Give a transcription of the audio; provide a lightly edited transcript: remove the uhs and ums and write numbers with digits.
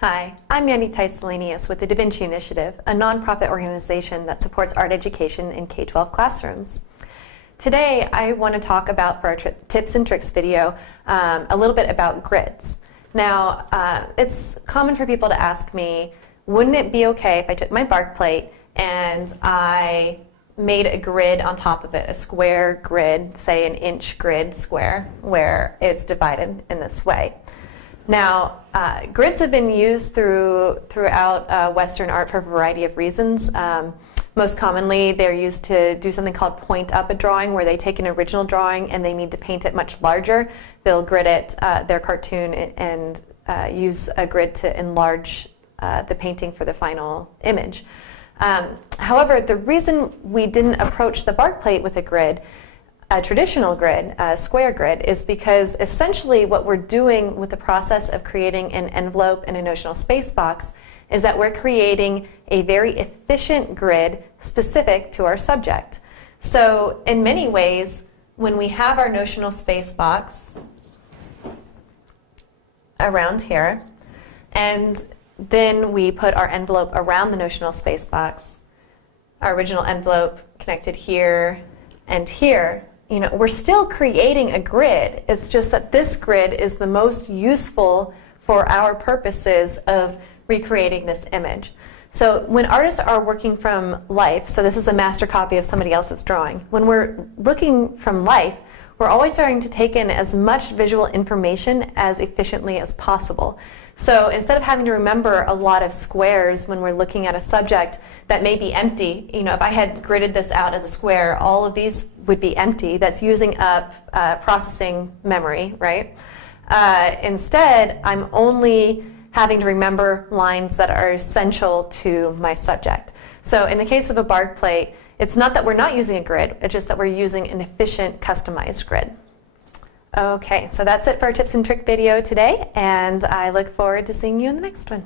Hi, I'm Mandy Tice-Selenius with the Vinci Initiative, a nonprofit organization that supports art education in K-12 classrooms. Today, I want to talk about, for our tips and tricks video, a little bit about grids. Now, it's common for people to ask me, wouldn't it be okay if I took my bark plate and I made a grid on top of it, a square grid, say an inch grid square, where it's divided in this way? Now, grids have been used throughout Western art for a variety of reasons. Most commonly, they're used to do something called point up a drawing, where they take an original drawing and they need to paint it much larger. They'll grid it, their cartoon, and use a grid to enlarge the painting for the final image. However, the reason we didn't approach the bark plate with a traditional grid, a square grid, is because essentially what we're doing with the process of creating an envelope and a notional space box is that we're creating a very efficient grid specific to our subject. So in many ways, when we have our notional space box around here, and then we put our envelope around the notional space box, our original envelope connected here and here, we're still creating a grid. It's just that this grid is the most useful for our purposes of recreating this image. So when artists are working from life, so this is a master copy of somebody else's drawing, when we're looking from life, we're always trying to take in as much visual information as efficiently as possible. So instead of having to remember a lot of squares when we're looking at a subject that may be empty, if I had gridded this out as a square, all of these would be empty. That's using up processing memory, right? Instead, I'm only having to remember lines that are essential to my subject. So in the case of a bark plate, it's not that we're not using a grid, it's just that we're using an efficient, customized grid. Okay, so that's it for our tips and trick video today, and I look forward to seeing you in the next one.